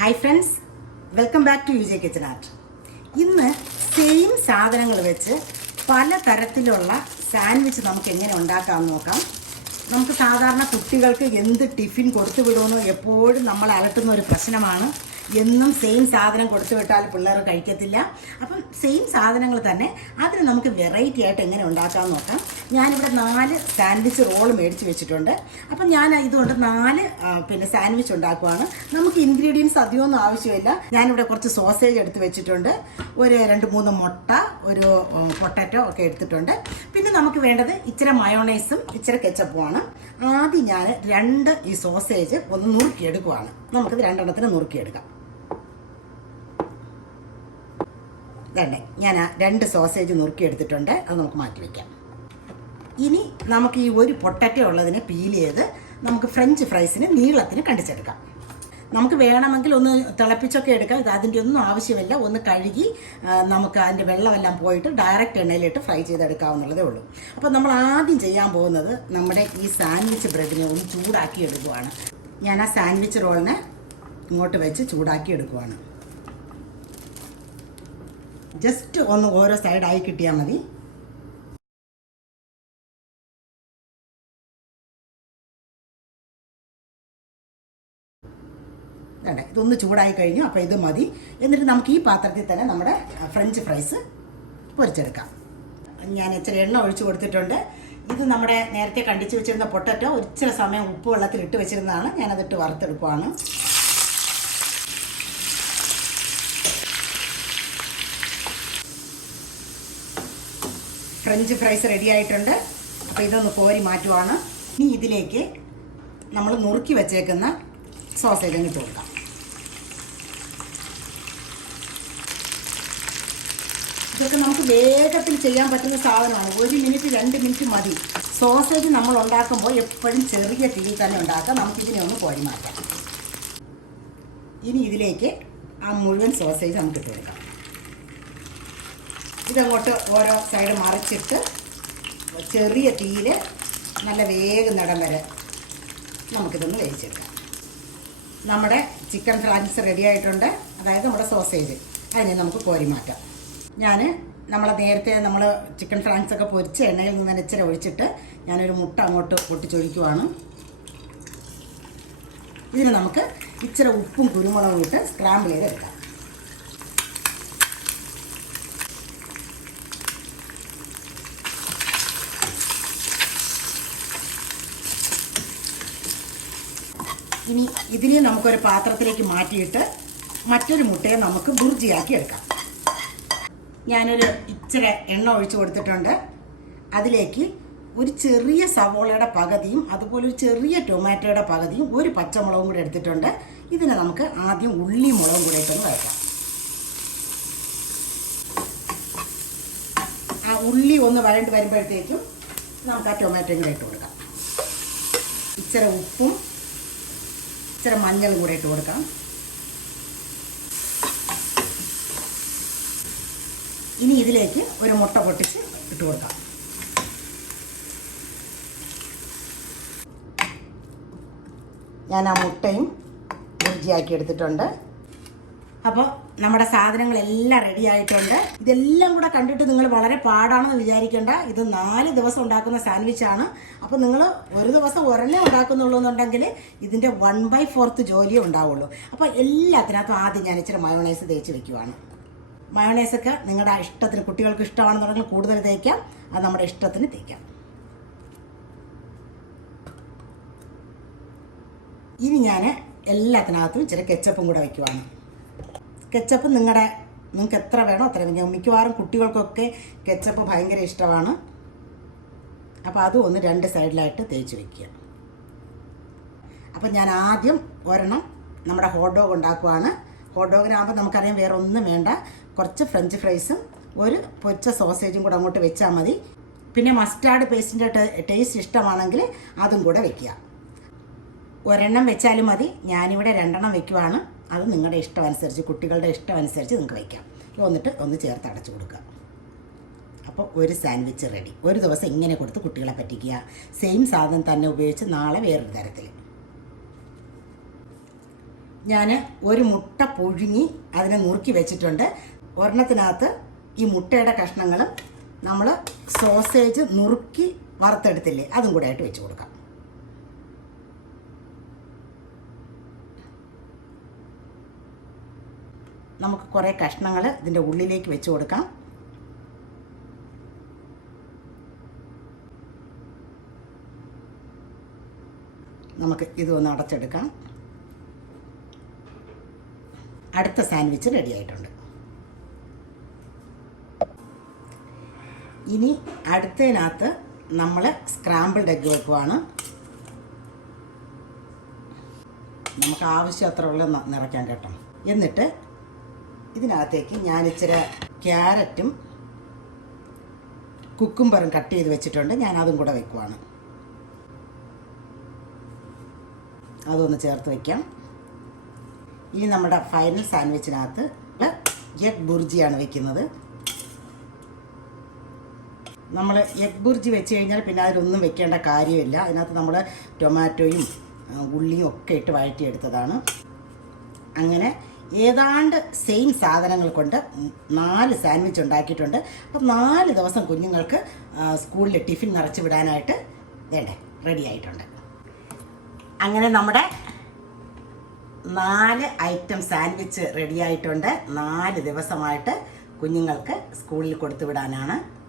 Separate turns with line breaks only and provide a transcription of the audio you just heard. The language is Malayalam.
Hi friends welcome back to U J kitchen art ഇന്ന് സെയിം സാധനങ്ങൾ വെച്ച് പല തരത്തിലുള്ള സാൻഡ്വിച്ച് നമുക്ക് എങ്ങനെ ഉണ്ടാക്കാമെന്ന് നോക്കാം. നമുക്ക് സാധാരണ കുട്ടികൾക്ക് എന്ത് ടിഫിൻ കൊടുത്തു വിടുമെന്നോ എപ്പോഴും നമ്മൾ അലട്ടുന്ന ഒരു പ്രശ്നമാണ്. എന്നും സെയിം സാധനം കൊടുത്തു വിട്ടാൽ പിള്ളേർ കഴിക്കത്തില്ല. അപ്പം സെയിം സാധനങ്ങൾ തന്നെ അതിന് നമുക്ക് വെറൈറ്റി ആയിട്ട് എങ്ങനെ ഉണ്ടാക്കാമെന്ന് നോക്കാം. ഞാനിവിടെ നാല് സാൻഡ്വിച്ച് റോൾ മേടിച്ച് വെച്ചിട്ടുണ്ട്. അപ്പം ഞാൻ ഇതുകൊണ്ട് നാല് പിന്നെ സാൻഡ്വിച്ച് ഉണ്ടാക്കുവാണ്. നമുക്ക് ഇൻഗ്രീഡിയൻസ് അധികമൊന്നും ആവശ്യമില്ല. ഞാനിവിടെ കുറച്ച് സോസേജ് എടുത്ത് വെച്ചിട്ടുണ്ട്. ഒരു രണ്ട് മൂന്ന് മുട്ട ഒരു പൊട്ടറ്റോ ഒക്കെ എടുത്തിട്ടുണ്ട്. പിന്നെ നമുക്ക് വേണ്ടത് ഇച്ചിരി മയോണൈസും ഇച്ചിരി കെച്ചപ്പുമാണ് ആദ്യം ഞാൻ രണ്ട് ഈ സോസേജ് ഒന്ന് നുറുക്കിയെടുക്കുവാണ്. നമുക്കിത് രണ്ടെണ്ണത്തിന് നുറുക്കിയെടുക്കാം. ഇതണ്ടേ ഞാൻ രണ്ട് സോസേജ് നുറുക്കിയെടുത്തിട്ടുണ്ട്. അത് നമുക്ക് മാറ്റി വയ്ക്കാം ഇനി നമുക്ക് ഈ ഒരു പൊട്ടറ്റോ ഉള്ളതിനെ പീൽ ചെയ്ത് നമുക്ക് ഫ്രഞ്ച് ഫ്രൈസിന് നീളത്തിന് കണ്ടിച്ചെടുക്കാം. നമുക്ക് വേണമെങ്കിൽ ഒന്ന് തിളപ്പിച്ചൊക്കെ എടുക്കാം. അതിന്റെ ഒന്നും ആവശ്യമില്ല. ഒന്ന് കഴുകി നമുക്ക് അതിന്റെ വെള്ളമെല്ലാം പോയിട്ട് ഡയറക്റ്റ് എണ്ണയിലിട്ട് ഫ്രൈ ചെയ്തെടുക്കാവുന്നുള്ളതേ ഉള്ളൂ. അപ്പോൾ നമ്മൾ ആദ്യം ചെയ്യാൻ പോകുന്നത് നമ്മുടെ ഈ സാൻഡ്വിച്ച് ബ്രെഡിനെ ഒന്ന് ചൂടാക്കി എടുക്കുവാണ്. ഞാൻ ആ സാൻഡ്വിച്ച് റോളിനെ ഇങ്ങോട്ട് വെച്ച് ചൂടാക്കി എടുക്കുവാണ്. ജസ്റ്റ് ഒന്ന് ഓരോ സൈഡായി കിട്ടിയാൽ മതി. വേണ്ട ഇതൊന്ന് ചൂടായി കഴിഞ്ഞു അപ്പോൾ ഇത് മതി. എന്നിട്ട് നമുക്ക് ഈ പാത്രത്തിൽ തന്നെ നമ്മുടെ ഫ്രഞ്ച് ഫ്രൈസ് പൊരിച്ചെടുക്കാം. ഞാൻ ഇച്ചിരി എണ്ണ ഒഴിച്ചു കൊടുത്തിട്ടുണ്ട്. ഇത് നമ്മുടെ നേരത്തെ കണ്ടിച്ച് വെച്ചിരുന്ന പൊട്ടറ്റോ ഒരിച്ചിരി സമയം ഉപ്പ് വെള്ളത്തിൽ ഇട്ട് വെച്ചിരുന്നതാണ്. ഞാനതിട്ട് വറുത്തെടുക്കുവാണ്. ഫ്രഞ്ച് ഫ്രൈസ് റെഡി ആയിട്ടുണ്ട്. അപ്പോൾ ഇതൊന്ന് കോരി മാറ്റുവാണ്. ഇനി ഇതിലേക്ക് നമ്മൾ നുറുക്കി വെച്ചേക്കുന്ന സോസേജ് അങ്ങ് ഇട്ട് കൊടുക്കാം. ഇതൊക്കെ നമുക്ക് വേഗത്തിൽ ചെയ്യാൻ പറ്റുന്ന സാധനമാണ്. ഒരു മിനിറ്റ് രണ്ട് മിനിറ്റ് മതി. സോസേജ് നമ്മൾ ഉണ്ടാക്കുമ്പോൾ എപ്പോഴും ചെറിയ തീയിൽ തന്നെ ഉണ്ടാക്കാം. നമുക്കിതിനെ ഒന്ന് കോരി മാറ്റാം. ഇനി ഇതിലേക്ക് ആ മുഴുവൻ സോസേജ് നമുക്ക് ഇട്ട് കൊടുക്കാം. ഇതങ്ങോട്ട് ഓരോ സൈഡ് മറിച്ചിട്ട് ചെറിയ തീയിൽ നല്ല വേഗം വരെ നമുക്കിതൊന്ന് വേവിച്ചെടുക്കാം. നമ്മുടെ ചിക്കൻ ഫ്രാൻസ് റെഡി ആയിട്ടുണ്ട്. അതായത് നമ്മുടെ സോസേജ് അതിനെ നമുക്ക് കോരി മാറ്റാം. ഞാൻ നമ്മൾ നേരത്തെ നമ്മൾ ചിക്കൻ ഫ്രാൻസ് ഒക്കെ പൊരിച്ച് എണ്ണയിൽ നിന്ന് ഇച്ചിരി ഒഴിച്ചിട്ട് ഞാനൊരു മുട്ട അങ്ങോട്ട് പൊട്ടിച്ചൊഴിക്കുവാണ്. ഇതിന് നമുക്ക് ഇച്ചിരി ഉപ്പും കുരുമുളകും ഇട്ട് സ്ക്രാമ്പിൾ ചെയ്തെടുക്കാം. ഇനി ഇതിനെ നമുക്കൊരു പാത്രത്തിലേക്ക് മാറ്റിയിട്ട് മറ്റൊരു മുട്ടയെ നമുക്ക് ബുർജിയാക്കി എടുക്കാം. ഞാനൊരു ഇച്ചിരി എണ്ണ ഒഴിച്ചു കൊടുത്തിട്ടുണ്ട്. അതിലേക്ക് ഒരു ചെറിയ സവോളയുടെ പകുതിയും അതുപോലെ ഒരു ചെറിയ ടൊമാറ്റോയുടെ പകുതിയും ഒരു പച്ചമുളകും കൂടെ എടുത്തിട്ടുണ്ട്. ഇതിനെ നമുക്ക് ആദ്യം ഉള്ളി മുളകും കൂടെ ഇട്ടൊന്ന് വയ്ക്കാം ആ ഉള്ളി ഒന്ന് വഴണ്ട് വരുമ്പോഴത്തേക്കും നമുക്ക് ആ ടൊമാറ്റോയും കൂടെ ഇട്ട് കൊടുക്കാം. ഇച്ചിരി ഉപ്പും ഇച്ചിരി മഞ്ഞളും കൂടെ ഇട്ട് കൊടുക്കാം. ഇനി ഇതിലേക്ക് ഒരു മുട്ട പൊട്ടിച്ച് ഇട്ട് കൊടുക്കാം. ഞാൻ ആ മുട്ടയും രുചിയാക്കി എടുത്തിട്ടുണ്ട്. അപ്പോൾ നമ്മുടെ സാധനങ്ങളെല്ലാം റെഡി ആയിട്ടുണ്ട്. ഇതെല്ലാം കൂടെ കണ്ടിട്ട് നിങ്ങൾ വളരെ പാടാണെന്ന് വിചാരിക്കേണ്ട. ഇത് നാല് ദിവസം ഉണ്ടാക്കുന്ന സാൻഡ്വിച്ചാണ് അപ്പോൾ നിങ്ങൾ ഒരു ദിവസം ഒരെണ്ണേ ഉണ്ടാക്കുന്നുള്ളൂ എന്നുണ്ടെങ്കിൽ ഇതിന്റെ വൺ ബൈ ഫോർത്ത് ജോലിയേ ഉണ്ടാവുള്ളൂ. അപ്പോൾ എല്ലാത്തിനകത്തും ആദ്യം ഞാൻ ഇച്ചിരി മയോണൈസ് തേച്ച് വെക്കുവാണ്. മയോണൈസൊക്കെ നിങ്ങളുടെ ഇഷ്ടത്തിന് കുട്ടികൾക്ക് ഇഷ്ടമാണെന്നുണ്ടെങ്കിൽ കൂടുതൽ തേക്കാം. അത് നമ്മുടെ ഇഷ്ടത്തിന് തേക്കാം. ഇനി ഞാൻ എല്ലാത്തിനകത്തും ഇച്ചിരി കെച്ചപ്പും കൂടെ വയ്ക്കുവാണ് കെച്ചപ്പ് നിങ്ങളുടെ നിങ്ങൾക്ക് എത്ര വേണോ അത്ര വേണം മിക്കവാറും കുട്ടികൾക്കൊക്കെ കെച്ചപ്പ് ഭയങ്കര ഇഷ്ടമാണ്. അപ്പോൾ അതും ഒന്ന് രണ്ട് സൈഡിലായിട്ട് തേച്ച് വയ്ക്കുക അപ്പം ഞാൻ ആദ്യം ഒരെണ്ണം നമ്മുടെ ഹോട്ട് ഡോഗ് ഉണ്ടാക്കുവാണ്. ഹോട്ട് ഡോഗിനാകുമ്പോൾ നമുക്കറിയാം വേറെ ഒന്നും വേണ്ട. കുറച്ച് ഫ്രഞ്ച് ഫ്രൈസും ഒരു പൊച്ച സോസേജും കൂടെ അങ്ങോട്ട് വെച്ചാൽ മതി. പിന്നെ മസ്റ്റാർഡ് പേസ്റ്റിന്റെ ടേസ്റ്റ് ഇഷ്ടമാണെങ്കിൽ അതും കൂടെ വെക്കുക. ഒരെണ്ണം വെച്ചാലും മതി. ഞാനിവിടെ രണ്ടെണ്ണം വെക്കുവാണ്. അത് നിങ്ങളുടെ ഇഷ്ടം അനുസരിച്ച് കുട്ടികളുടെ ഇഷ്ടം അനുസരിച്ച് നിങ്ങൾക്ക് വയ്ക്കാം. എന്നിട്ട് ഒന്ന് ചേർത്ത് അടച്ചു കൊടുക്കുക. അപ്പോൾ ഒരു സാൻഡ്വിച്ച് റെഡി. ഒരു ദിവസം ഇങ്ങനെ കൊടുത്ത് കുട്ടികളെ പറ്റിക്കുക. സെയിം സാധനം തന്നെ ഉപയോഗിച്ച് നാളെ വേറൊരു തരത്തിൽ. ഞാൻ ഒരു മുട്ട പുഴുങ്ങി അതിനെ നുറുക്കി വെച്ചിട്ടുണ്ട്. ഒരെണ്ണത്തിനകത്ത് ഈ മുട്ടയുടെ കഷ്ണങ്ങളും നമ്മൾ സോസേജ് നുറുക്കി വറുത്തെടുത്തില്ലേ അതും കൂടെ ആയിട്ട് വെച്ച് കൊടുക്കാം. നമുക്ക് കുറേ കഷ്ണങ്ങൾ ഇതിന്റെ ഉള്ളിലേക്ക് വെച്ച് കൊടുക്കാം. നമുക്ക് ഇതൊന്ന് അടച്ചെടുക്കാം. അടുത്ത സാൻഡ്വിച്ച് റെഡിയായിട്ടുണ്ട് ഇനി അടുത്തതിനകത്ത് നമ്മൾ സ്ക്രാമ്പിൾഡ് എഗ്ഗ് വെക്കുവാണ്. നമുക്ക് ആവശ്യത്രയുള്ള നിറയ്ക്കാൻ കേട്ടോ. എന്നിട്ട് ഇതിനകത്തേക്ക് ഞാൻ ഇച്ചിരി ക്യാരറ്റും കുക്കുംബറും കട്ട് ചെയ്ത് വെച്ചിട്ടുണ്ട്. ഞാൻ അതും കൂടെ വെക്കുവാണ്. അതൊന്ന് ചേർത്ത് വയ്ക്കാം ഇനി നമ്മുടെ ഫൈനൽ സാൻഡ്വിച്ചിനകത്ത് എഗ് ബുർജിയാണ് വെക്കുന്നത്. നമ്മൾ എഗ് ബുർജി വെച്ച് കഴിഞ്ഞാൽ പിന്നെ അതിലൊന്നും വെക്കേണ്ട കാര്യമില്ല. അതിനകത്ത് നമ്മൾ ടൊമാറ്റോയും ഉള്ളിയും ഒക്കെ ഇട്ട് വഴറ്റിയെടുത്തതാണ്. അങ്ങനെ ഏതാണ്ട് സെയിം സാധനങ്ങൾ കൊണ്ട് നാല് സാൻഡ്വിച്ച് ഉണ്ടാക്കിയിട്ടുണ്ട്. അപ്പം നാല് ദിവസം കുഞ്ഞുങ്ങൾക്ക് സ്കൂളിൽ ടിഫിൻ നിറച്ച് വിടാനായിട്ട് വേണ്ടേ? റെഡി ആയിട്ടുണ്ട്. അങ്ങനെ നമ്മുടെ നാല് ഐറ്റം സാൻഡ്വിച്ച് റെഡി ആയിട്ടുണ്ട്. നാല് ദിവസമായിട്ട് കുഞ്ഞുങ്ങൾക്ക് സ്കൂളിൽ കൊടുത്തു വിടാനാണ്